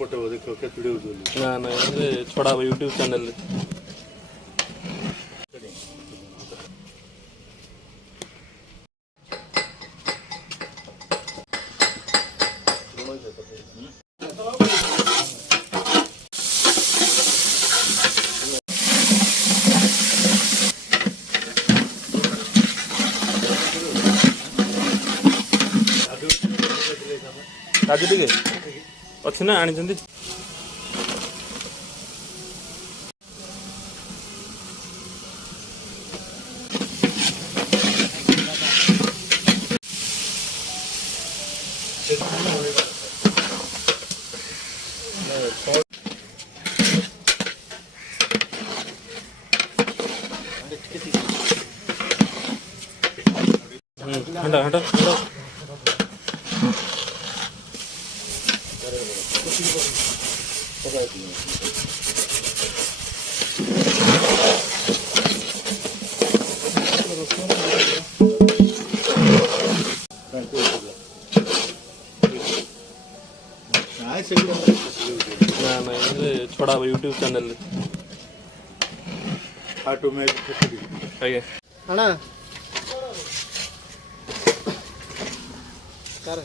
पटेबो देखो केतुडी होजोली ना ना ये छोड़ा यूट्यूब चैनल काजू टिके अच्छी ना आनी हटा हटा ना ना ये छोड़ा यूट्यूब चैनल ऑटोमेटिक केतुडी आगे ಅಣ್ಣ ಕಾರ